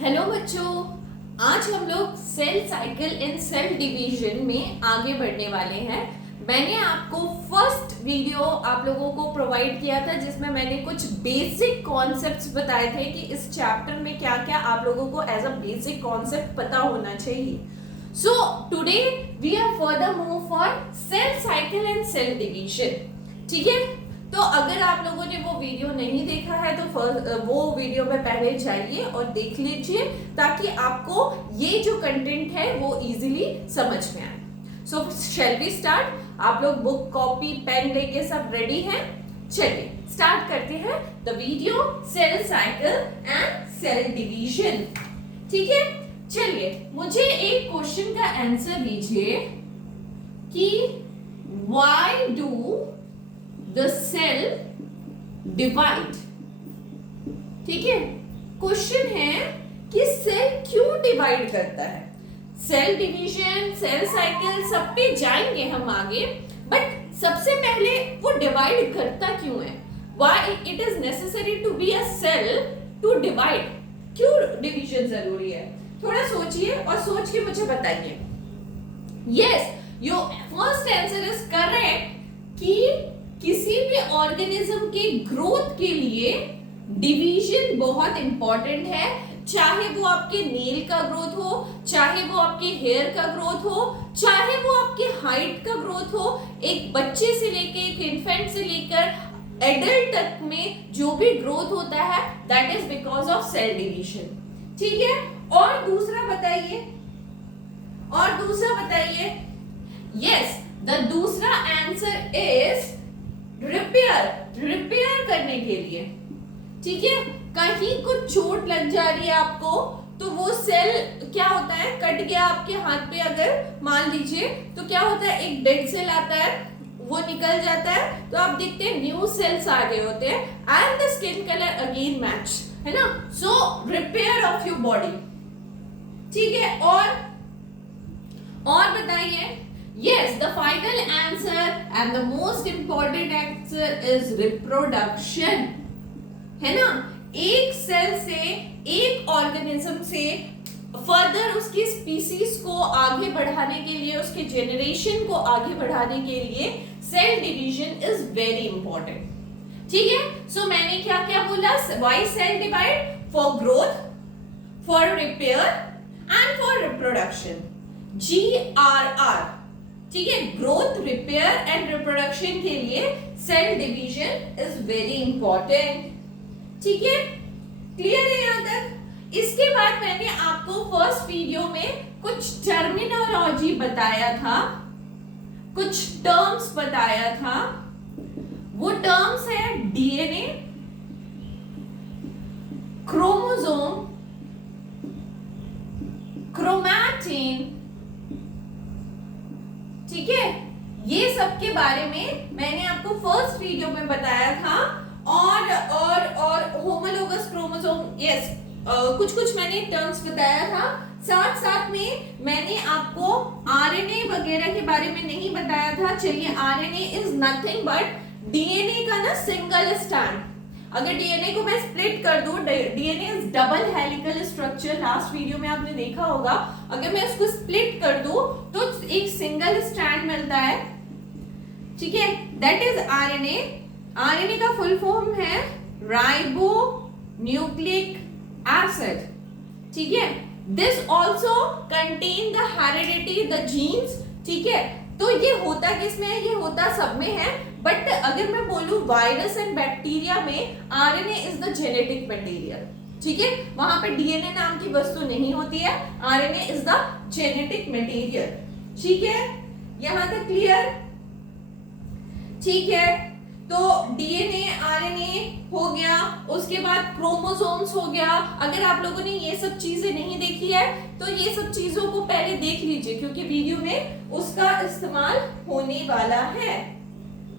Hello बच्चों, आज हम लोग सेल साइकिल इन सेल डिवीजन में आगे बढ़ने वाले हैं। मैंने आपको फर्स्ट वीडियो आप लोगों को प्रोवाइड किया था जिसमें मैंने कुछ बेसिक कॉन्सेप्ट्स बताए थे कि इस चैप्टर में क्या क्या आप लोगों को एज अ बेसिक कॉन्सेप्ट पता होना चाहिए। So today we are further move for cell cycle and cell division. ठीक है, तो अगर आप लोगों ने वो वीडियो नहीं देखा है तो वो वीडियो में पहले जाइए और देख लीजिए ताकि आपको ये जो कंटेंट है वो इजीली समझ में आए। सो शैल वी स्टार्ट। आप लोग बुक कॉपी पेन लेके सब रेडी हैं? चलिए स्टार्ट करते हैं the video cell cycle and cell division. ठीक है, चलिए मुझे एक क्वेश्चन का आंसर दीजिए कि why do the cell divide। ठीक है, क्वेश्चन है कि सेल क्यों डिवाइड करता है। सेल डिवीजन, सेल साइकिल सब पे जाएंगे हम आगे, बट सबसे पहले वो डिवाइड करता क्यों है। Why it is necessary to be a cell to divide। क्यों डिवीजन जरूरी है, थोड़ा सोचिए और सोच के मुझे बताइए। Yes, your first answer is correct कि किसी भी ऑर्गेनिज्म के ग्रोथ के लिए डिवीजन बहुत इंपॉर्टेंट है। चाहे वो आपके नेल का ग्रोथ हो, चाहे वो आपके हेयर का ग्रोथ हो, चाहे वो आपके हाइट का ग्रोथ हो, एक बच्चे से लेकर एक इन्फेंट से लेकर एडल्ट तक में जो भी ग्रोथ होता है that is because of cell division. ठीक है, और दूसरा बताइए, यस द दूसरा आंसर इज रिपेयर करने के लिए। ठीक है, कहीं कुछ चोट लग जा रही है आपको तो वो सेल क्या होता है, कट गया आपके हाथ पे अगर मान लीजिए, तो क्या होता है एक डेड सेल आता है, वो निकल जाता है तो आप देखते हैं न्यू सेल्स आ गए होते हैं and the skin colour again match, है ना। सो रिपेयर ऑफ योर बॉडी। ठीक है, और बताइए। Yes, the final answer and the most important answer is reproduction। है ना, एक सेल से, एक ऑर्गेनिज्म से फर्दर उसकी स्पीसीज को आगे बढ़ाने के लिए, उसके जेनरेशन को आगे बढ़ाने के लिए cell division is very important. ठीक है, सो मैंने क्या क्या बोला, why cell divide, for growth, for repair and for reproduction. GRR। ठीक है, ग्रोथ, रिपेयर एंड रिप्रोडक्शन के लिए cell division is very important. ठीक है, क्लियर है यहाँ तक। इसके बाद मैंने आपको फर्स्ट वीडियो में कुछ टर्मिनोलॉजी बताया था, कुछ टर्म्स बताया था। वो टर्म्स है डीएनए, क्रोमोसोम, क्रोमैटिन। ठीक है, ये सब के बारे में मैंने आपको फर्स्ट वीडियो में बताया था। और होमोलोगस क्रोमोसोम, यस, कुछ मैंने टर्म्स बताया था। साथ में मैंने आपको आरएनए वगैरह के बारे में नहीं बताया था। चलिए, RNA is nothing but DNA का ना सिंगल स्ट्रैंड। अगर डीएनए को मैं स्प्लिट कर दूं, DNA is double helical structure, last video में आपने देखा होगा। अगर मैं उसको स्प्लिट कर दूं तो एक सिंगल स्ट्रैंड मिलता है। ठीक है, दैट इज आरएनए। आरएनए का फुल फॉर्म है राइबो न्यूक्लिक एसिड। ठीक है, this also contain the heredity, the genes. ठीक है, तो ये होता किसमें है, ये होता सब में है, बट अगर मैं बोलूं वायरस एंड बैक्टीरिया में RNA is the genetic material. ठीक है, वहां पे डीएनए नाम की वस्तु नहीं होती है, RNA is the genetic material. ठीक है, यहां तक क्लियर? ठीक है, तो डीएनए, आरएनए हो गया, उसके बाद क्रोमोसोम्स हो गया। अगर आप लोगों ने ये सब चीजें नहीं देखी है तो ये सब चीजों को पहले देख लीजिए क्योंकि वीडियो में उसका इस्तेमाल होने वाला है।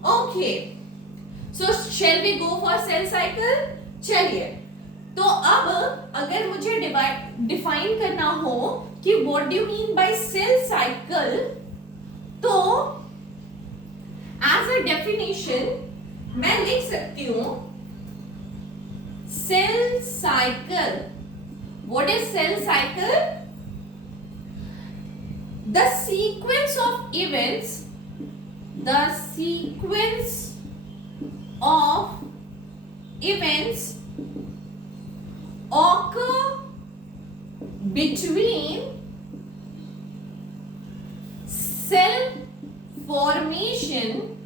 Okay, so shall we go for cell cycle. चलिए, तो अब अगर मुझे डिफाइन करना हो कि what do you mean by cell cycle, तो एज अ डेफिनेशन मैं लिख सकती हूं cell cycle What is cell cycle? The sequence of events, the sequence of events occur between cell formation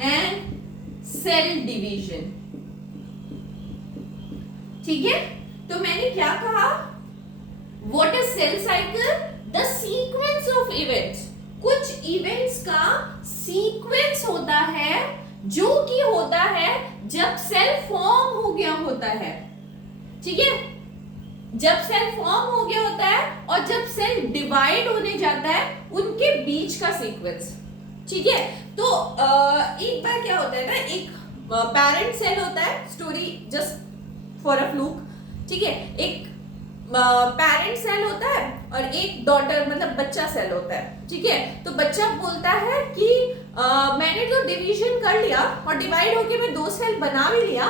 and cell division. ठीक है, तो मैंने क्या कहा? What is cell cycle? The sequence of events. कुछ events का sequence होता है जो कि होता है जब सेल फॉर्म हो गया होता है. ठीक है, जब सेल फॉर्म हो गया होता है और जब सेल डिवाइड होने जाता है उनके बीच का सीक्वेंस. ठीक है, तो एक बार क्या होता है ना, एक पेरेंट सेल होता है, story just for a fluke. ठीक है, एक पेरेंट सेल होता है और एक डॉटर मतलब बच्चा सेल होता है. ठीक है, तो बच्चा बोलता है कि मैंने तो डिवीजन कर लिया और डिवाइड होके मैं 2 सेल बना भी लिया,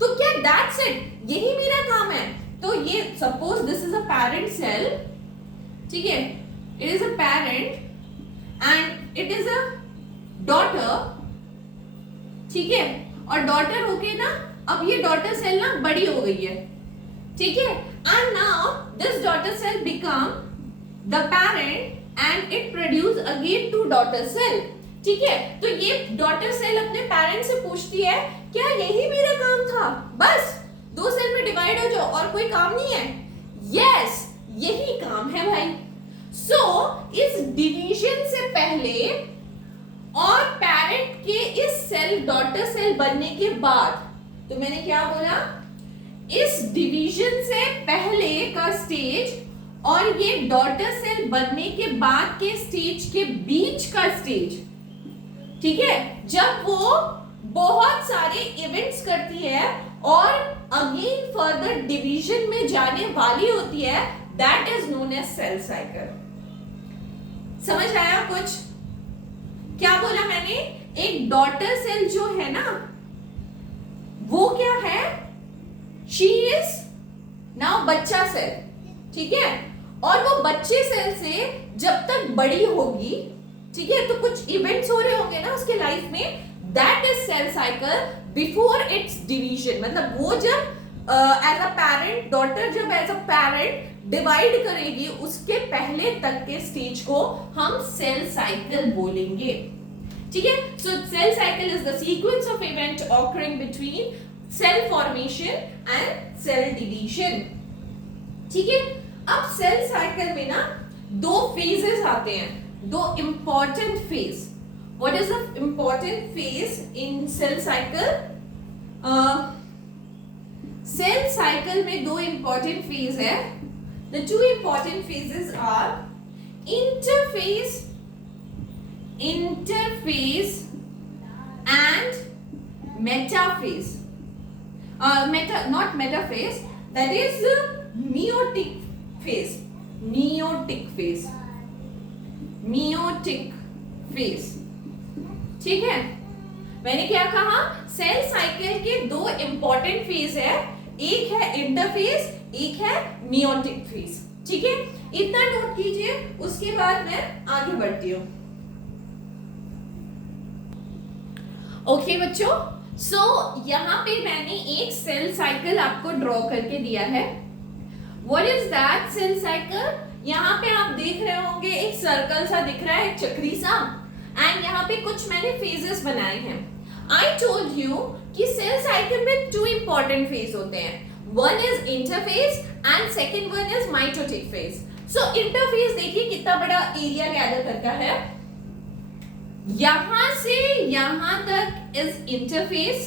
तो क्या दैट्स इट, यही मेरा काम है. तो ये suppose this is a parent cell. ठीक है, it is a parent and it is a daughter. ठीक है, और डॉटर होके ना अब ये डॉटर सेल ना बड़ी हो गई है. ठीक है, and now this daughter cell become the parent and it produce again 2 daughter cell. ठीक है, तो ये डॉटर सेल अपने पेरेंट से पूछती है क्या यही मेरा काम था, बस 2 सेल में डिवाइड हो जाओ और कोई काम नहीं है. यस, यही काम है भाई. सो इस डिवीजन से पहले और पेरेंट के इस सेल डॉटर सेल बनने के बाद, तो मैंने क्या बोला, इस डिवीजन से पहले का स्टेज और ये डॉटर सेल बनने के बाद के स्टेज के बीच का स्टेज. ठीक है, जब वो बहुत सारे इवेंट्स करती है और अगेन फर्दर डिवीजन में जाने वाली होती है, that is known as cell cycle. समझ आया कुछ? क्या बोला मैंने? एक डॉटर सेल जो है ना वो क्या है, शी इज नाउ बच्चा सेल. ठीक है, और वो बच्चे सेल से जब तक बड़ी होगी, ठीक है, तो कुछ इवेंट्स हो रहे होंगे ना उसके लाइफ में, that is cell cycle before its division. मतलब वो जब एज अ पेरेंट, डॉटर जब एज अ पेरेंट डिवाइड करेगी उसके पहले तक के स्टेज को हम सेल साइकिल बोलेंगे. ठीक है, so cell cycle is the sequence of event occurring between cell formation and cell division. ठीक है, अब सेल साइकिल में ना 2 फेजेस आते हैं, 2 important phase. What is the important phase in cell cycle? Cell cycle में 2 इंपॉर्टेंट फेज है. The 2 important phases are interphase and metaphase. Not metaphase, that is meiotic phase. ठीक है, मैंने क्या कहा, सेल साइकिल के 2 इंपॉर्टेंट फेज है, एक है इंटरफेज, एक है मियोटिक फेज. ठीक है, इतना नोट कीजिए, उसके बाद मैं आगे बढ़ती हूँ. ओके बच्चों, सो यहाँ पे मैंने एक सेल साइकिल आपको ड्रॉ करके दिया है. What is that cell cycle? यहाँ पे आप देख रहे होंगे एक सर्कल सा दिख रहा है, एक चक्री सा, एंड यहाँ पे कुछ मैंने फेजेस बनाए हैं. आई टोल्ड यू कि सेल साइकिल में 2 इंपॉर्टेंट फेज होते हैं. One is interphase and second one is mitotic phase. So interphase देखिए कितना बड़ा एरिया गैदर करता है. यहां से यहां तक इज इंटरफेस,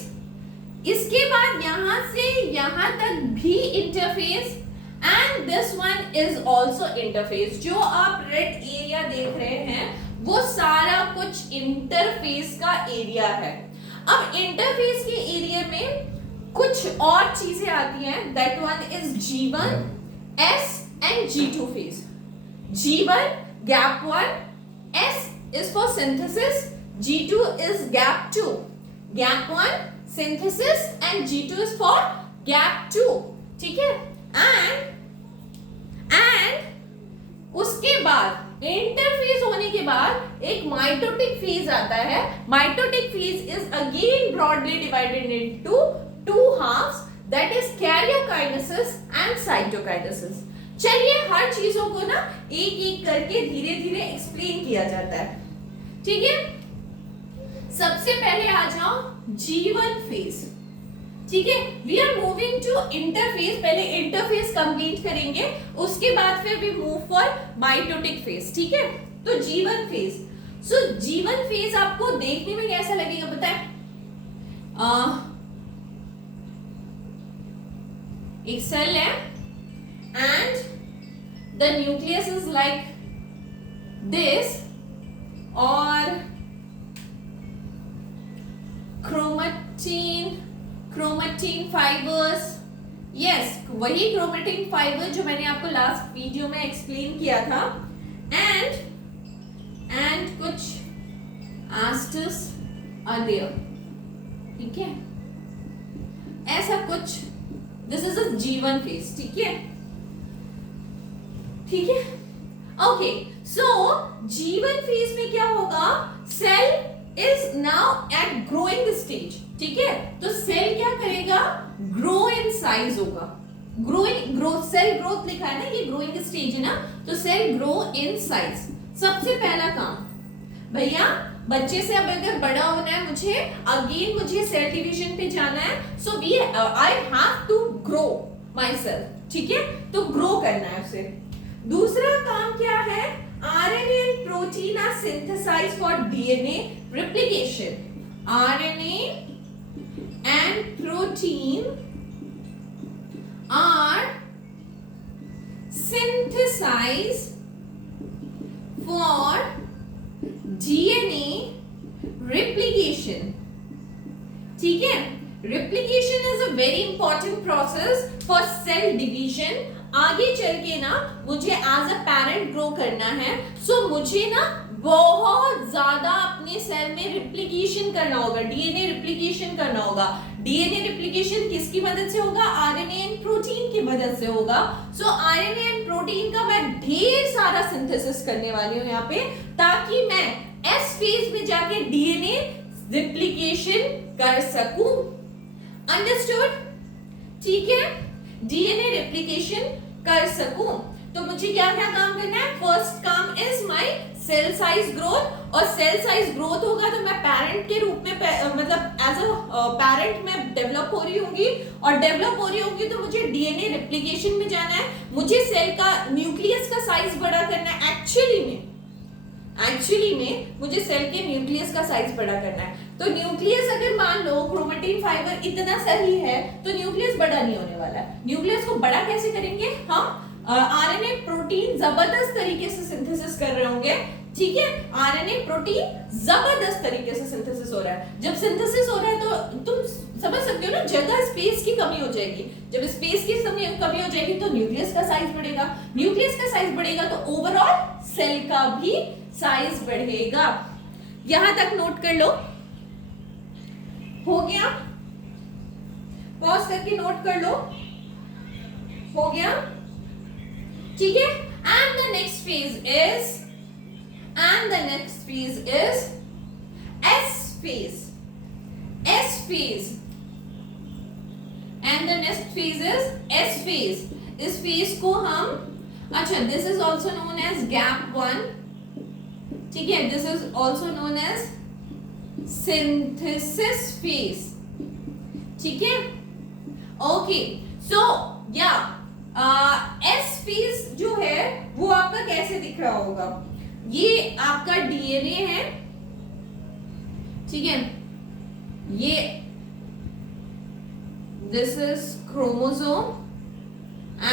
इसके बाद यहां से यहां तक भी interface, and this one is also interface. जो आप रेड एरिया देख रहे हैं वो सारा कुछ इंटरफेस का एरिया है. अब इंटरफेस के एरिया में कुछ और चीजें आती हैं. That one is G1, S and G2 phase. G1 gap 1, S is for synthesis, G2 is gap 2. Gap 1 synthesis and G2 is for gap 2, ठीक है। एंड उसके बाद इंटरफेज होने के बाद एक माइटोटिक फेज आता है। Mitotic phase is again broadly divided into two halves, that is karyokinesis and cytokinesis. चलिए हर चीजों को ना एक एक करके धीरे धीरे एक्सप्लेन किया जाता है, ठीक है। सबसे पहले आ जाओ G1 फेज, ठीक है। We are moving to interphase, पहले इंटरफेज कंप्लीट करेंगे, उसके बाद फिर we move for mitotic phase, ठीक है। तो G1 फेज, सो G1 फेज आपको देखने में कैसा लगेगा बताए? एक सेल है and the nucleus is like this, or chromatin fibers, yes, वही chromatin fiber जो मैंने आपको लास्ट वीडियो में एक्सप्लेन किया था, and कुछ astes are there, ठीक है। ऐसा कुछ, this is a G1 phase, ठीक है, ठीक है। ओके, सो G1 फेज में क्या होगा? Cell is now at growing stage, ठीक है। तो सेल क्या करेगा? ग्रो इन साइज होगा। ग्रोथ, सेल ग्रोथ लिखा है ना, ये ग्रोइंग स्टेज है ना, तो सेल ग्रो इन साइज। सबसे पहला काम भैया, बच्चे से अब अगर बड़ा होना है मुझे, अगेन मुझे सेल डिवीजन पे जाना है, so we I have to grow myself, ठीक है। तो ग्रो करना है उसे। दूसरा काम क्या है? RNA and protein are synthesized for DNA replication. RNA and protein are synthesized for DNA replication. ठीक है, replication is a very important process for cell division. आगे चल के ना मुझे एज अ पेरेंट ग्रो करना है, सो मुझे ना बहुत ज्यादा अपने सेल में रिप्लिकेशन करना होगा, डीएनए रिप्लिकेशन करना होगा। डीएनए रिप्लिकेशन किसकी मदद से होगा? आरएनए एंड प्रोटीन की मदद से होगा। सो आरएनए एंड प्रोटीन का मैं ढेर सारा सिंथेसिस करने वाली हूँ यहाँ पे, ताकि मैं एस फेज में जाके डीएनए रिप्लिकेशन कर सकूं। अंडरस्टूड? ठीक है, डीएनए रेप्लिकेशन कर सकूं तो मुझे क्या क्या काम करना है? फर्स्ट काम is my cell size growth, और सेल साइज ग्रोथ होगा तो मैं पेरेंट के रूप में मतलब एज अ पेरेंट मैं डेवलप हो रही होंगी, और डेवलप हो रही होंगी तो मुझे डीएनए रेप्लिकेशन में जाना है, मुझे सेल का न्यूक्लियस का साइज बड़ा करना है। एक्चुअली में मुझे सेल के न्यूक्लियस का साइज बड़ा करना है। तो न्यूक्लियस अगर मान लो क्रोमेटिन फाइबर इतना सही है तो न्यूक्लियस बड़ा नहीं होने वाला है। न्यूक्लियस को बड़ा कैसे करेंगे? हम आरएनए प्रोटीन जबरदस्त तरीके से सिंथेसिस कर रहे होंगे, ठीक है। आरएनए प्रोटीन जबरदस्त तरीके से सिंथेसिस हो रहा है। जब सिंथेसिस हो रहा है तो तुम समझ सकते हो ना, जगह स्पेस की कमी हो जाएगी। जब स्पेस की कमी हो जाएगी तो न्यूक्लियस का साइज बढ़ेगा, न्यूक्लियस का साइज बढ़ेगा तो ओवरऑल सेल का भी साइज बढ़ेगा। यहां तक नोट कर लो, हो गया? पॉज करके नोट कर लो, हो गया? ठीक है। And the next phase is S phase. S phase. And the next phase is S phase. इस फेज को हम, अच्छा, this is also known as gap 1, ठीक है। This is also known as synthesis phase, ठीक है। Okay, so yeah, S phase जो है वो आपका कैसे दिख रहा होगा? ये आपका डीएनए है, ठीक है। ये this is chromosome,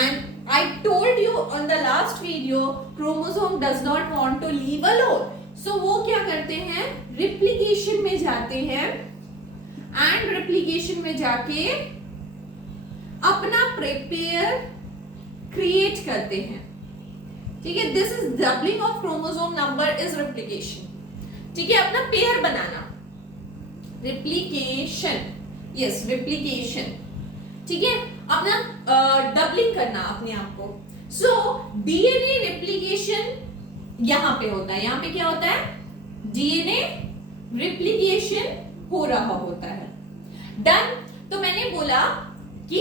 and I told you on the last video chromosome does not want to leave alone, so वो क्या करते हैं? रिप्लिकेशन में जाते हैं, एंड रिप्लिकेशन में जाके अपना प्रिपेयर क्रिएट करते हैं, ठीक है। This is doubling of chromosome number is replication, ठीक है। अपना पेयर बनाना, रिप्लिकेशन, यस रेप्लिकेशन, ठीक है, अपना डबलिंग करना अपने आप को। सो डीएनए रेप्लिकेशन यहां पे होता है, यहां पे क्या होता है, डीएनए रेप्लिकेशन हो रहा होता है। डन। तो मैंने बोला कि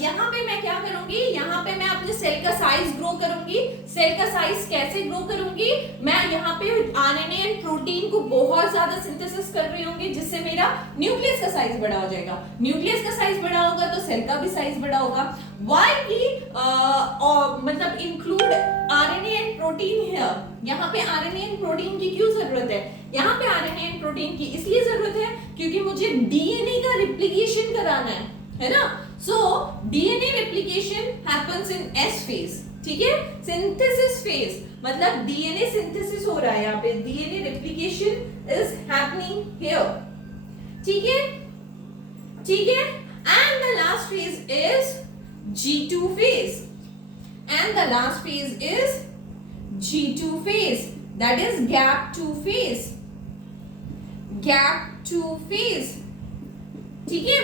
यहाँ पे मैं क्या करूंगी, यहाँ पे मैं अपने सेल का साइज ग्रो करूंगी। सेल का साइज कैसे ग्रो करूंगी, मैं यहाँ पे आरएनए एंड प्रोटीन को बहुत ज्यादा सिंथेसिस कर रही होंगी, जिससे मेरा न्यूक्लियस का साइज बड़ा हो जाएगा। न्यूक्लियस का साइज बड़ा होगा तो सेल का भी साइज बड़ा होगा। व्हाई वी मतलब include RNA and protein here, यहाँ पे आरएनए एंड प्रोटीन की क्यों जरूरत है, यहाँ पे आरएनए एंड प्रोटीन की इसलिए जरूरत है क्योंकि मुझे डीएनए का रिप्लिकेशन कराना है ना। So DNA replication happens in S phase, ठीक है, सिंथेसिस फेज, मतलब डीएनए सिंथेसिस हो रहा है यहाँ पे, DNA replication is happening here, ठीक है, ठीक है। And the last phase is G2 phase, and the last phase is G2 phase, that is gap 2 phase, gap 2 phase, ठीक है।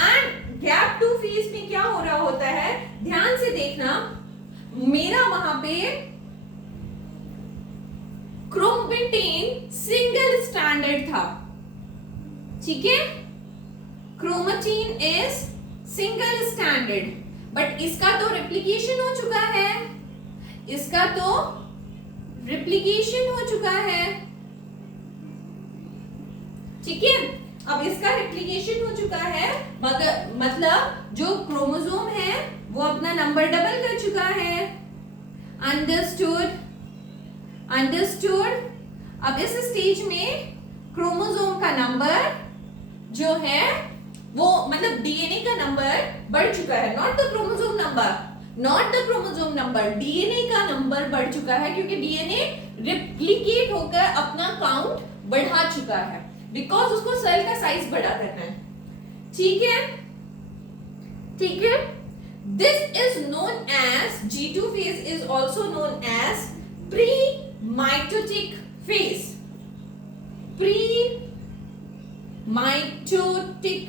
एंड गैप 2 फेज में क्या हो रहा होता है, ध्यान से देखना, मेरा वहां पे क्रोमेटिन सिंगल स्टैंडर्ड था, ठीक है, chromatin is single standard, but इसका तो रेप्लिकेशन हो चुका है, इसका तो रेप्लिकेशन हो चुका है, ठीक है। अब इसका रेप्लिकेशन हो चुका है, मगर मतलब जो क्रोमोसोम है वो अपना नंबर डबल कर चुका है। Understood, understood. अब इस स्टेज में क्रोमोसोम का नंबर जो है वो मतलब डीएनए का नंबर बढ़ चुका है, not the chromosome number, not the chromosome number, DNA का नंबर बढ़ चुका है क्योंकि डीएनए रिप्लिकेट होकर अपना काउंट बढ़ा चुका है, बिकॉज उसको सेल का साइज बड़ा करना है, ठीक है, ठीक है। This is known as G2 phase is also known as pre mitotic phase, pre mitotic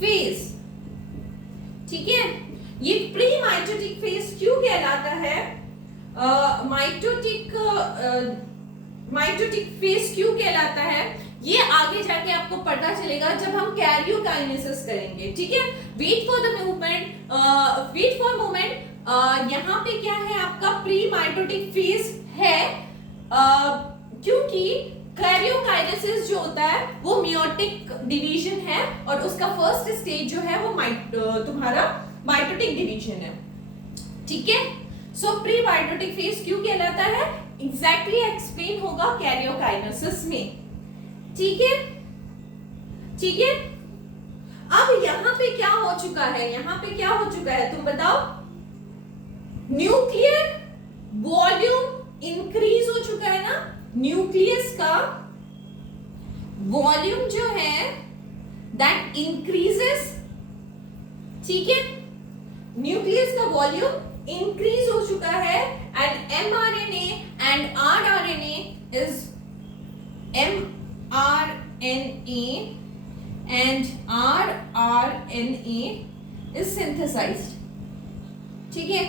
phase, ठीक है। ये प्री माइटोटिक फेज क्यों कहलाता है, माइटोटिक फेज क्यों कहलाता है, ये आगे जाके आपको पता चलेगा जब हम कैरियोकाइनेसिस करेंगे, ठीक है। Wait for the movement, wait for moment. यहाँ पे क्या है, आपका प्री माइटोटिक फेज है, क्योंकि कैरियोकाइनेसिस जो होता है वो मियोटिक डिवीजन है और उसका फर्स्ट स्टेज जो है वो तुम्हारा माइटोटिक डिवीजन है, ठीक है। सो प्री माइटोटिक फेज क्यों कहलाता है, एग्जैक्टली एक्सप्लेन होगा कैरियोकाइनेसिस में, ठीक है, ठीक है। अब यहाँ पे क्या हो चुका है, यहाँ पे क्या हो चुका है, तुम बताओ, न्यूक्लियर वॉल्यूम इंक्रीज हो चुका है ना, न्यूक्लियस का वॉल्यूम जो है दैट इंक्रीजेस, ठीक है, न्यूक्लियस का वॉल्यूम इंक्रीज हो चुका है, and mRNA and rRNA is mRNA and rRNA is synthesized, ठीक है।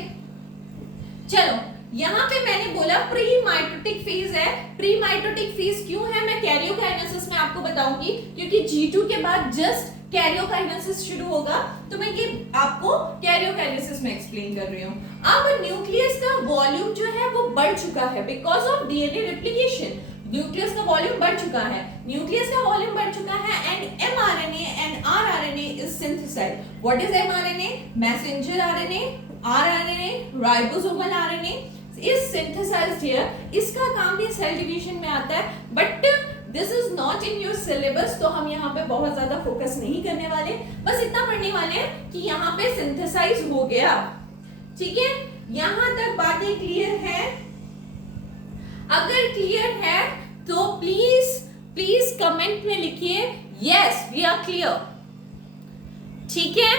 चलो यहां पे मैंने बोला प्री माइटोटिक फेज है, प्री माइटोटिक फेज क्यों है मैं कैरियोकाइनेसिस में आपको बताऊंगी, क्योंकि G2 के बाद जस्ट कैरियोकाइनेसिस शुरू होगा, तो मैं ये आपको कैरियोकाइनेसिस में एक्सप्लेन कर रही हूँ। अब न्यूक्लियस का वॉल्यूम जो है वो बढ़ चुका है because of DNA replication, nucleus का वॉल्यूम बढ़ चुका है, न्यूक्लियस का वॉल्यूम बढ़ चुका है, and mRNA and rRNA is synthesized. What is mRNA? Messenger RNA, rRNA, ribosomal RNA is synthesized here. इसका काम भी सेल डिवीजन में आता है, but this is not in your syllabus, तो हम यहाँ पे बहुत ज्यादा फोकस नहीं करने वाले, बस इतना पढ़ने वाले हैं कि यहाँ पे सिंथेसाइज हो गया, ठीक है। यहाँ तक बातें क्लियर है? अगर क्लियर है तो प्लीज प्लीज कमेंट में लिखिए यस वी आर क्लियर, ठीक है,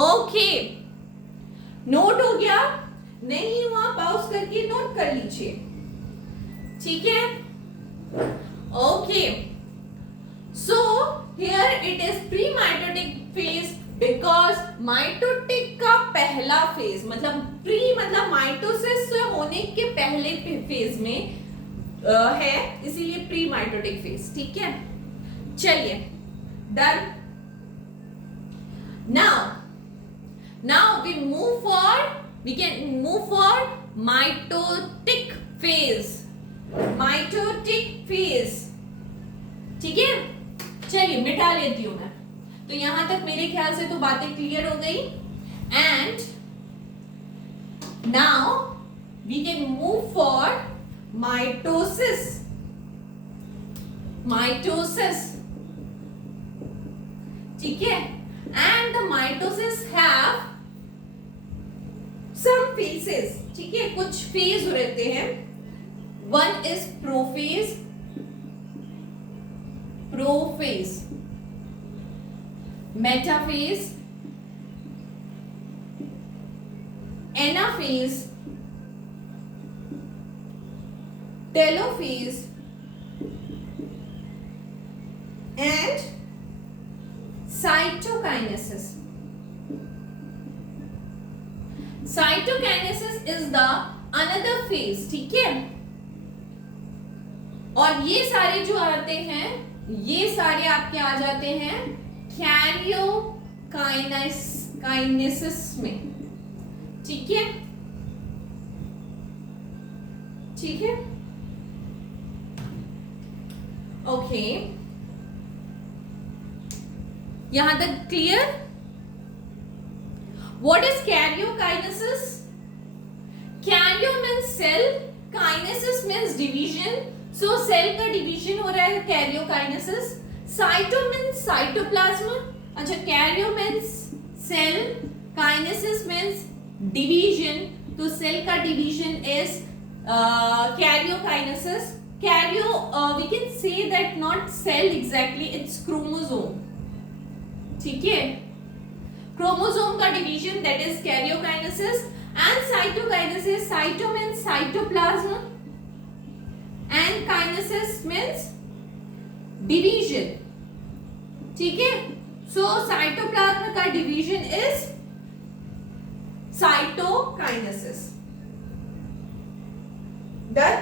ओके। नोट हो गया? नहीं हुआ पॉज करके नोट कर लीजिए, ठीक है, okay. So here it is pre mitotic phase because mitotic का पहला फेज मतलब प्री मतलब माइटोसिस होने के पहले फेज में है, इसीलिए प्री माइटोटिक फेज। ठीक है, चलिए done. Now we can move for mitotic phase। ठीक है, चलिए मिटा लेती हूं मैं। तो यहां तक मेरे ख्याल से तो बातें क्लियर हो गई। And now we can move for mitosis. ठीक है, and the mitosis have some phases. ठीक है, कुछ फेज रहते हैं। One is prophase, metaphase, anaphase, telophase and cytokinesis. Cytokinesis is the another phase. ठीक है, और ये सारे जो आते हैं, ये सारे आपके आ जाते हैं कैरियोकाइनेसिस में। ठीक है, ठीक है, ओके, यहां तक clear? What is karyokinesis? Karyo means cell, kinesis means division. So cell का डिवीजन हो रहा है कैरियोकाइनेसिस। Cyto means cytoplasm. अच्छा, karyo means cell, kinesis means division, तो सेल का division is karyokinesis. Cardio, we can say that not cell exactly, it's chromosome. ठीक है, chromosome का division that is karyokinesis. And cytokinesis, cyto means cytoplasm and kinesis means division. ठीक है, so cytoplasm का division is cytokinesis. Done?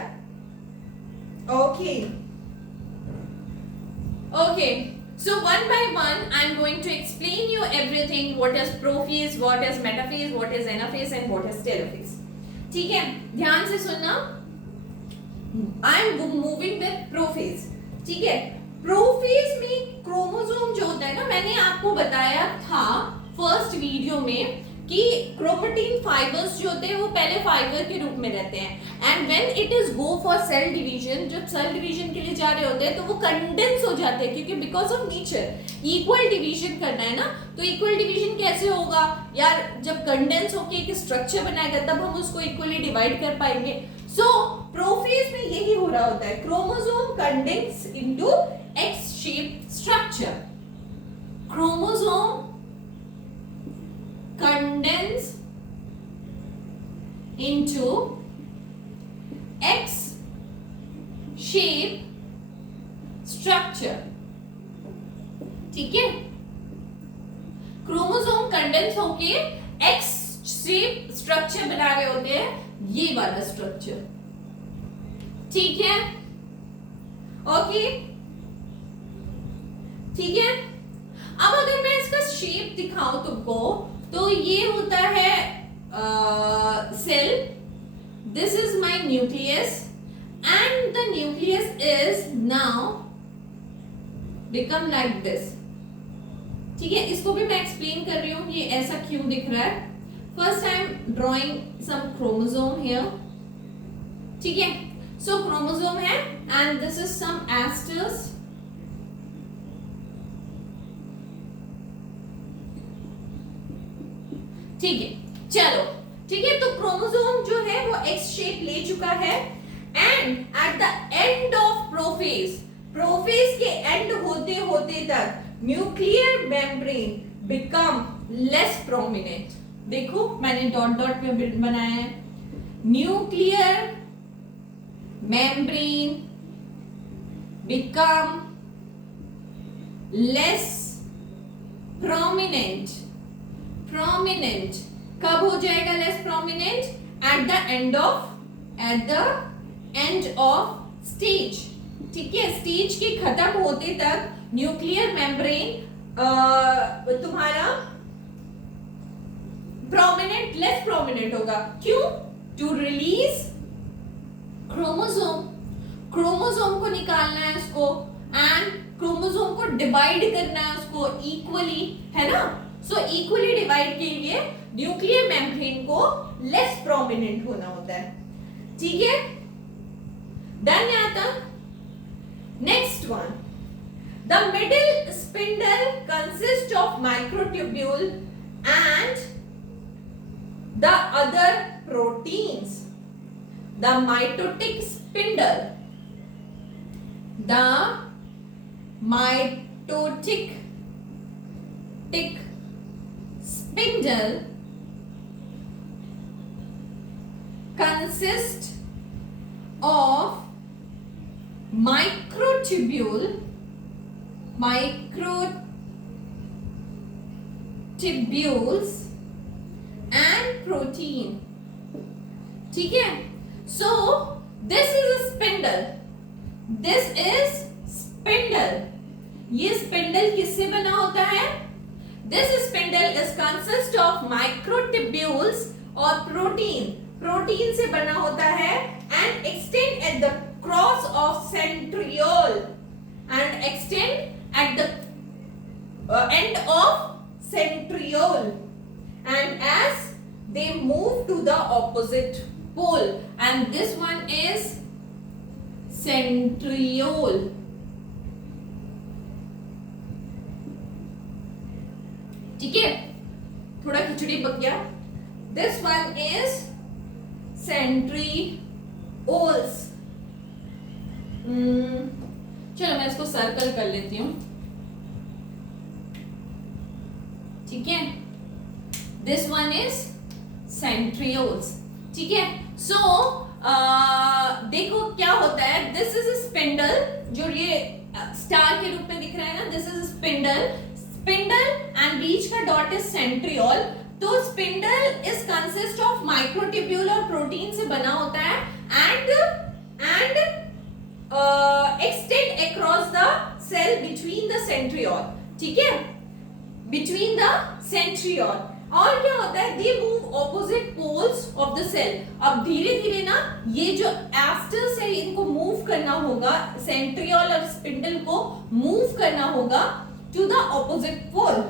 Okay. So one by one, I'm going to explain you everything. What is prophase, what is metaphase, what is anaphase, and what is telophase. ठीक है, ध्यान से सुनना। I'm moving with prophase. ठीक है, prophase में chromosome जो होता है ना, मैंने आपको बताया था फर्स्ट वीडियो में कि क्रोमेटिन फाइबर्स जो होते हैं वो पहले फाइबर के रूप में रहते हैं and when it is go for cell division, जब सेल डिवीजन के लिए जा रहे होते हैं तो वो कंडेंस हो जाते हैं, क्योंकि because of nature equal division करना है ना। तो इक्वल डिवीजन कैसे होगा यार? जब कंडेंस होके एक स्ट्रक्चर बनाएगा तब हम उसको इक्वली डिवाइड कर पाएंगे। सो प्रोफेज में यही हो रहा होता है, chromosome condense into x shaped structure. Chromosome condense into X shape structure। ठीक है, क्रोमोसोम कंडेंस होके X शेप स्ट्रक्चर बना रहे होते हैं, ये वाला स्ट्रक्चर। ठीक है, ओके, ठीक है। अब अगर मैं इसका शेप दिखाऊं तुमको, तो ये होता है cell, this is my nucleus and the nucleus is now become like this. ठीक है, इसको भी मैं एक्सप्लेन कर रही हूं ये ऐसा क्यों दिख रहा है। First I am drawing some chromosome here. ठीक है, सो क्रोमोसोम है and this is some asters. ठीक है, चलो, ठीक है, तो क्रोमोसोम जो है वो एक्स शेप ले चुका है and at the end of prophase, prophase के एंड होते होते तक nuclear membrane become less prominent. देखो मैंने डॉट डॉट में बनाया है, nuclear membrane become less prominent, prominent कब हो जाएगा less prominent? At the end of, at the end of stage, ठीक है, स्टेज के खत्म होते तक न्यूक्लियर मेम्ब्रेन तुम्हारा प्रोमिनेंट, लेस प्रोमिनेंट होगा। क्यों? टू रिलीज क्रोमोसोम, क्रोमोसोम को निकालना है उसको, एंड क्रोमोसोम को डिवाइड करना है उसको इक्वली, है ना। सो इक्वली डिवाइड के लिए न्यूक्लियर मेम्ब्रेन को लेस प्रोमिनेंट होना होता है, ठीक है। डन यहां तक? Next one, the middle spindle consist of microtubule and the other proteins. The mitotic spindle, the mitotic spindle consists of microtubules and protein, ठीक है। So this is a spindle, this is spindle, ये spindle किससे बना होता है? This spindle is consist of microtubules और protein से बना होता है and extend at the cross of centriole and extend at the end of centriole, and as they move to the opposite pole, and this one is centriole, ठीक है, थोड़ा खिचड़ी पक गया। This one is centrioles। चलो मैं इसको circle कर लेती हूँ, ठीक है। This one is centrioles, ठीक है। सो देखो क्या होता है, दिस इज स्पिंडल, जो ये स्टार के रूप में दिख रहा है ना, this is spindle, spindle and बीच का डॉट इज सेंट्रियोल। तो spindle is consist of microtubule और प्रोटीन से बना होता है and extend across the cell between the centriole, ठीक है, बिटवीन द सेंट्रियोल। और क्या होता है, they move opposite poles of the cell. अब धीरे धीरे ना ये जो एस्टर्स है इनको मूव करना होगा, सेंट्रियोल और स्पिंडल को मूव करना होगा टू द ऑपोजिट पोल,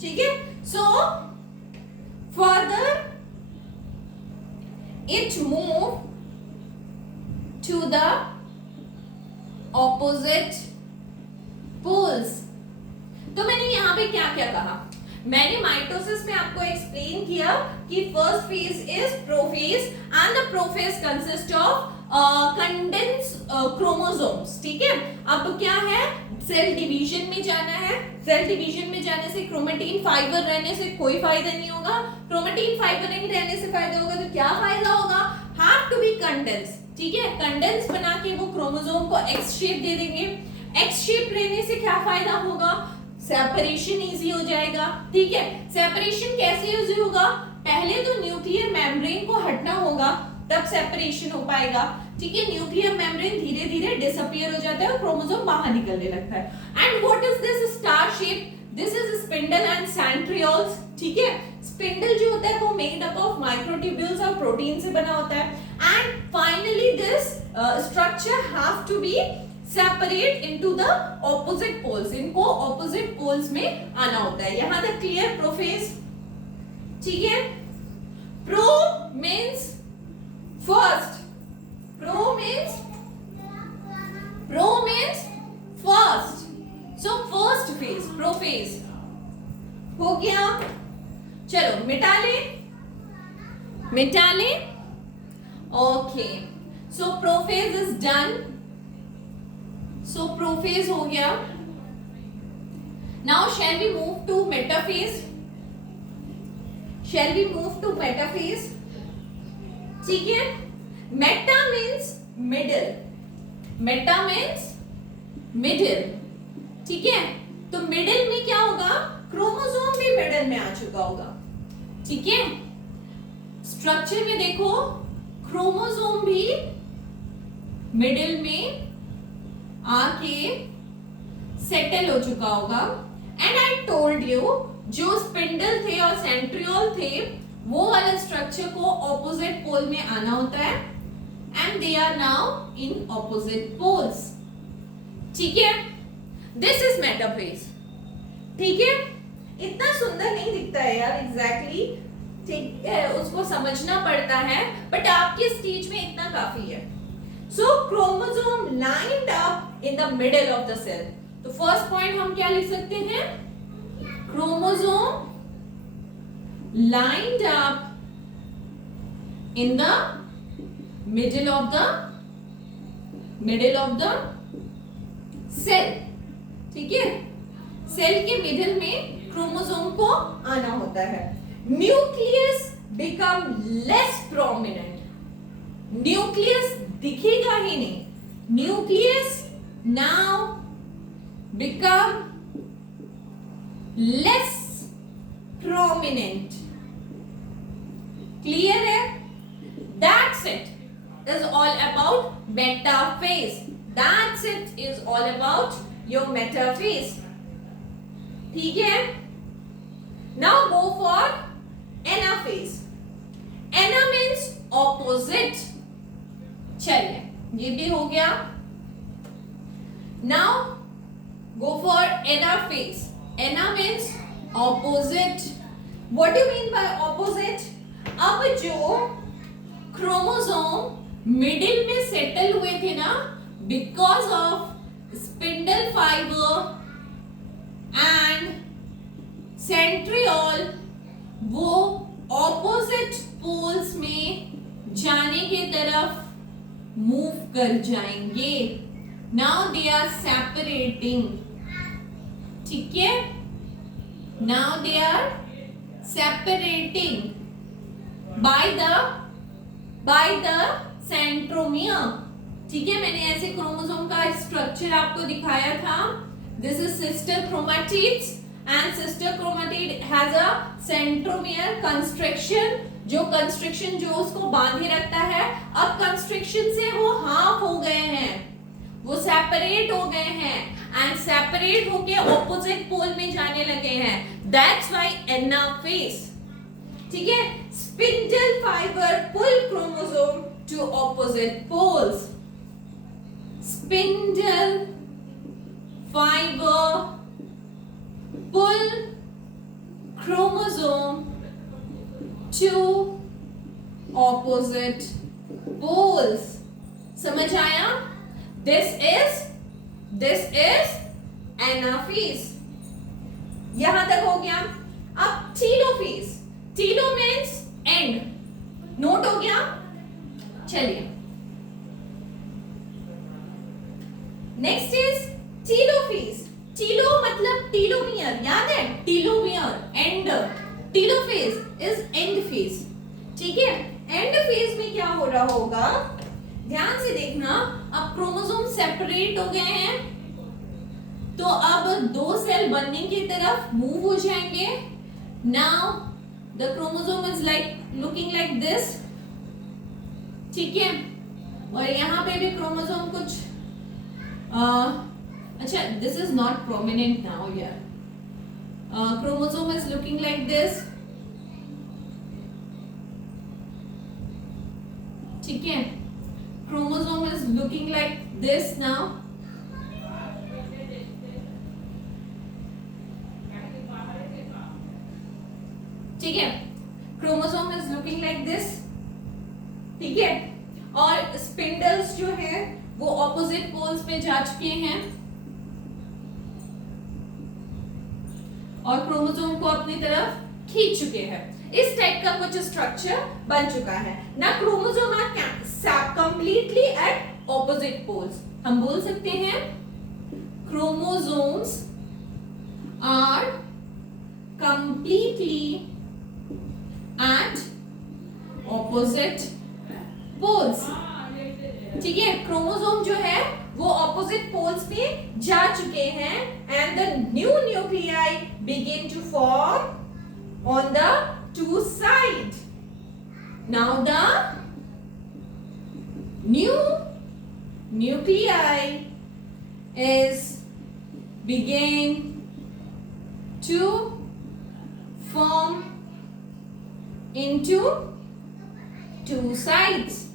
ठीक है। So further it move to the opposite poles. तो मैंने यहां पे क्या क्या कहा, मैंने माइटोसिस में आपको एक्सप्लेन किया कि first phase is prophase and the prophase consist of condense chromosomes, ठीक है। अब क्या है, सेल डिवीजन में जाना है, सेल डिवीजन में जाने से क्रोमेटिन फाइबर रहने से कोई फायदा नहीं होगा, क्रोमेटिन फाइबर नहीं रहने से फायदा होगा, तो क्या फायदा होगा, हैव टू बी कंडेंस, ठीक है। कंडेंस बना के वो क्रोमोसोम को एक्स शेप दे देंगे, एक्स शेप रहने से क्या फायदा होगा, सेपरेशन इजी हो जाएगा, ठीक है। सेपरेशन कैसे इजी होगा, पहले तो न्यूक्लियर मेम्ब्रेन को हटना होगा तब सेपरेशन हो पाएगा, ठीक है। न्यूक्लियर मेम्ब्रेन धीरे धीरे डिसअपीयर हो जाता है और क्रोमोसोम बाहर निकलने लगता है। And what is this star shape, this is spindle and centrioles, ठीक है। स्पिंडल जो होता है वो मेड अप ऑफ माइक्रोट्यूब्यूल्स और प्रोटीन से बना होता है and finally this structure have to be separate into the opposite poles, इनको ऑपोजिट पोल्स में आना होता है। यहां तक क्लियर, प्रोफेज, ठीक है। Pro means first, pro means first, so first phase prophase हो गया। चलो मिटा ले, okay. So prophase is done, so prophase हो गया। Now shall we move to metaphase, ठीक है। मेटा मीन्स मिडिल, ठीक है। तो मिडिल में क्या होगा, क्रोमोसोम भी मिडिल में आ चुका होगा। ठीक है, स्ट्रक्चर में देखो क्रोमोसोम भी मिडिल में आके सेटल हो चुका होगा। एंड आई टोल्ड यू, जो स्पिंडल थे और सेंट्रियोल थे वो वाला स्ट्रक्चर को ऑपोजिट पोल में आना होता है, and they are now in opposite poles. ठीक है, दिस इज मेटाफेज। ठीक है, इतना सुंदर नहीं दिखता है यार एग्जैक्टली, ठीक है, उसको समझना पड़ता है, बट आपके स्टेज में इतना काफी है। So chromosome lined up in the middle of the cell. तो फर्स्ट पॉइंट हम क्या लिख सकते हैं, chromosome lined up in the middle of the cell. ठीक है, सेल के मिडिल में क्रोमोसोम को आना होता है। Nucleus become less prominent, nucleus दिखेगा ही नहीं, nucleus now become less prominent. Clear है? That's it is all about metaphase. That's it is all about your metaphase. ठीक है, now go for anaphase. Ana means opposite. चलिए, ये भी हो गया। Now go for anaphase. Ana means opposite. What do mean by opposite? अब जो chromosome middle में सेटल हुए थे ना, because of spindle fibre and centriole, वो ऑपोजिट पोल्स में जाने के तरफ मूव कर जाएंगे। Now they are separating. ठीक है, now they are separating by the centromere. ठीक है, मैंने ऐसे क्रोमोसोम का स्ट्रक्चर आपको दिखाया था। This is sister chromatids and sister chromatid has a centromere construction, जो कंस्ट्रक्शन जो उसको बांधे रखता है। अब कंस्ट्रक्शन से वो हाफ हो गए हैं, वो सेपरेट हो गए हैं एंड सेपरेट होके ऑपोजिट पोल में जाने लगे हैं। That's why anaphase. ठीक है, spindle fibre pull chromosome to opposite poles. Spindle fibre pull chromosome to opposite poles. समझ आया? This is anaphase. यहां तक हो गया। अब telophase. Telo means end. Note हो गया? चलिए, नेक्स्ट इज टीलोफेज। टीलो मतलब टीलोमियर, याद है? Telomere, and. Telophase is and phase. ठीक है, एंड फेज में क्या हो रहा होगा, ध्यान से देखना। अब क्रोमोसोम सेपरेट हो गए हैं, तो अब दो सेल बनने की तरफ मूव हो जाएंगे। Now the chromosome is like looking like this. ठीक है, और यहां पे भी क्रोमोसोम कुछ अच्छा, this is not prominent now यार। Chromosome is looking like this. ठीक है, chromosome is looking like this now. ठीक है, chromosome is looking like this. ठीक है, और स्पिंडल्स जो है वो ऑपोजिट पोल्स पे जा चुके हैं और क्रोमोसोम को अपनी तरफ खींच चुके हैं। इस टाइप का कुछ स्ट्रक्चर बन चुका है ना। Chromosome are completely at opposite poles. हम बोल सकते हैं chromosomes are completely at opposite poles. ठीक है, क्रोमोसोम जो है वो ऑपोजिट पोल्स पे जा चुके हैं and the new nuclei begin to form on the two sides. Now the new nuclei is begin to form into two sides,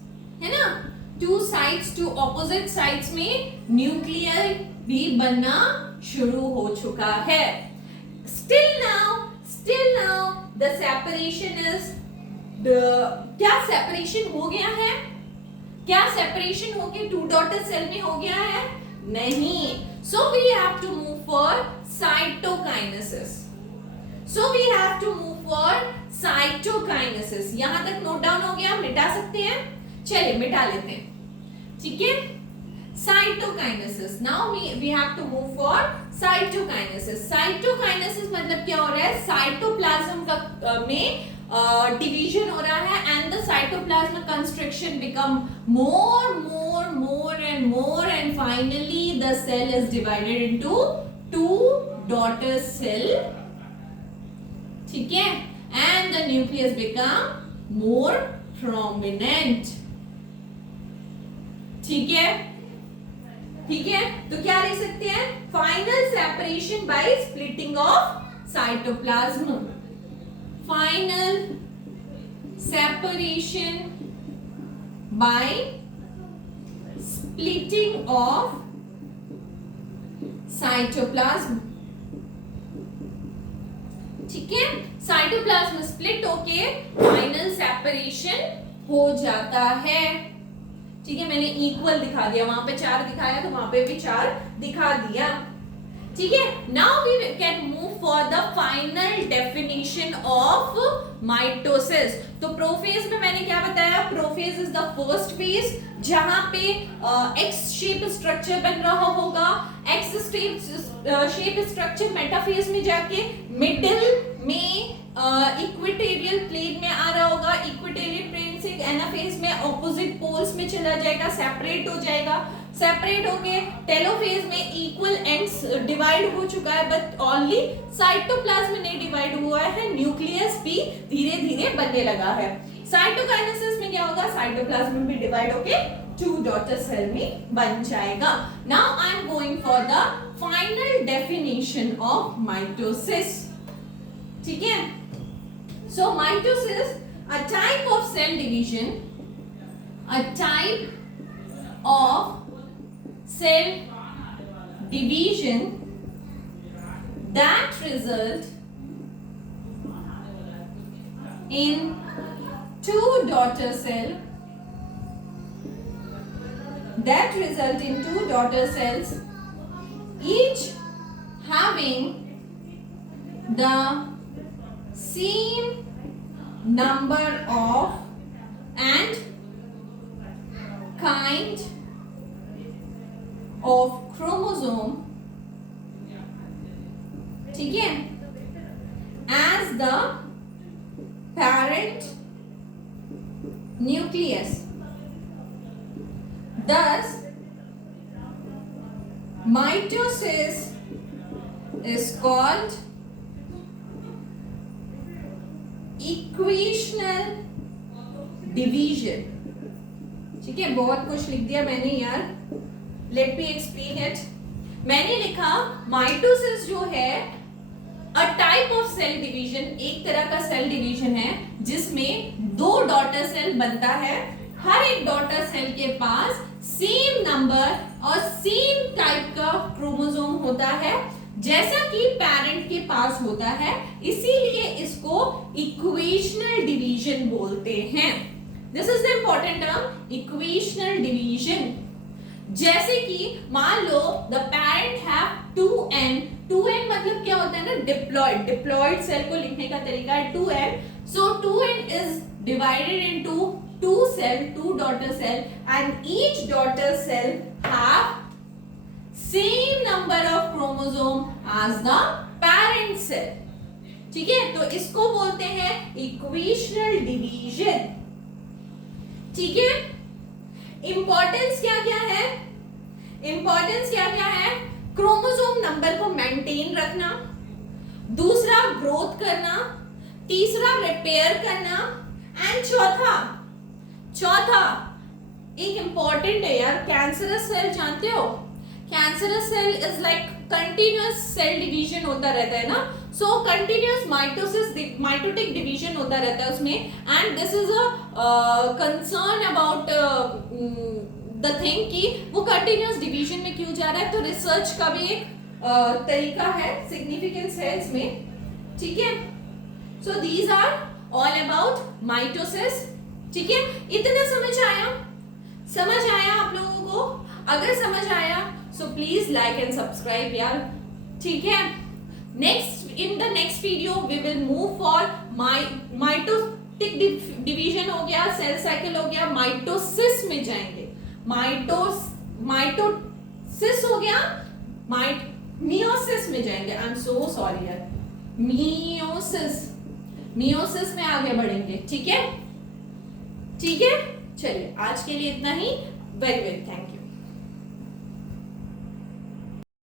है ना? two sides, two opposite sides में nuclei भी बनना शुरू हो चुका है. Still now the separation is क्या separation हो गया है? क्या separation होके two daughter cell में हो गया है? नहीं. So we have to move for cytokinesis. यहां तक नोट डाउन हो गया, मिटा सकते हैं. चलिए मिटा लेते हैं. ठीक है. Cytokinesis. Now we have to move for cytokinesis. Cytokinesis मतलब क्या हो रहा है? साइटोप्लाज्म का में डिवीजन हो रहा है and the cytoplasm construction become more and finally the cell is divided into two daughter cell. ठीक है. and the nucleus become more prominent. ठीक है. तो क्या लिख सकते हैं? Final separation by splitting of cytoplasm. Final separation by splitting of cytoplasm. ठीक है. साइटोप्लाज्म स्प्लिट होके फाइनल सेपरेशन हो जाता है. ठीक है. मैंने इक्वल दिखा दिया, वहां पे 4 दिखाया तो वहां पे भी 4 दिखा दिया. ठीक है. Now we can move for the final definition of mitosis. तो प्रोफेज में मैंने क्या बताया? Prophase is the first phase जहां पे एक्स शेप स्ट्रक्चर बन रहा होगा. एक्स शेप स्ट्रक्चर मेटाफेज में जाके मिडिल में इक्वेटोरियल प्लेन में आ रहा होगा. इक्वेटोरियल प्लेन से एनाफेज में ऑपोजिट पोल्स में चला जाएगा, सेपरेट हो जाएगा. सेपरेट होके टेलोफेज में इक्वल एंड्स डिवाइड हो चुका है, बट ओनली साइटोप्लाज्म नहीं डिवाइड हुआ है. न्यूक्लियस भी धीरे धीरे बनने लगा है. साइटोकाइनेसिस में क्या होगा? साइटोप्लाज्म भी डिवाइड होके टू डॉटर सेल में बन जाएगा. Now I am going for the final definition of mitosis. ठीक है. So mitosis, a type of cell division, a type of cell division that result in two daughter cells, each having the same number of and kind of chromosome, ठीक है, as the parent nucleus. Thus mitosis is called equational division. ठीक है. बहुत कुछ लिख दिया मैंने यार. Let me explain it. मैंने लिखा माइटोसिस जो है a type of cell division, एक तरह का सेल डिवीजन है जिसमें 2 डॉटर सेल बनता है. हर एक डॉटर सेल के पास सेम नंबर और सेम टाइप का क्रोमोसोम होता है जैसा कि पेरेंट के पास होता है. इसीलिए इसको इक्वेशनल डिवीजन बोलते हैं. This is the important term, equational division. जैसे कि मान लो the parent have 2n. 2n मतलब क्या होता है ना? डिप्लॉयड सेल को लिखने का तरीका है 2n. So 2n is divided into 2 cell, 2 daughter cell, and each daughter cell have same number of chromosome as the parent cell. ठीक है. तो इसको बोलते हैं इक्वेशनल डिवीजन. ठीक है. इंपॉर्टेंस क्या क्या है? इंपॉर्टेंस क्या क्या है? क्रोमोसोम नंबर को मेंटेन रखना. दूसरा ग्रोथ करना, तीसरा रिपेयर करना, एंड चौथा एक इंपॉर्टेंट है यार, कैंसरस सेल जानते हो? Cancerous cell is like continuous cell division होता रहता है ना, सो कंटिन्यूअस माइटोटिक डिवीजन होता रहता है उसमें, and this is a concern about the thing कि वो कंटिन्यूअस डिवीजन में क्यों जा रहा है, तो रिसर्च का भी एक तरीका है, सिग्निफिकेंस है इसमें, ठीक है। So these are all about mitosis, ठीक है। इतना समझ आया आप लोगों को? अगर समझ आया so please like and subscribe यार, ठीक है। In the next video we will move for mitotic division हो गया, सेल साइकिल हो गया, माइटोसिस में जाएंगे, माइटोसिस हो गया, मियोसिस में जाएंगे, आई एम सो सॉरी यार, मियोसिस में आगे बढ़ेंगे, ठीक है। चलिए आज के लिए इतना ही, वेरी वेरी थैंक यू।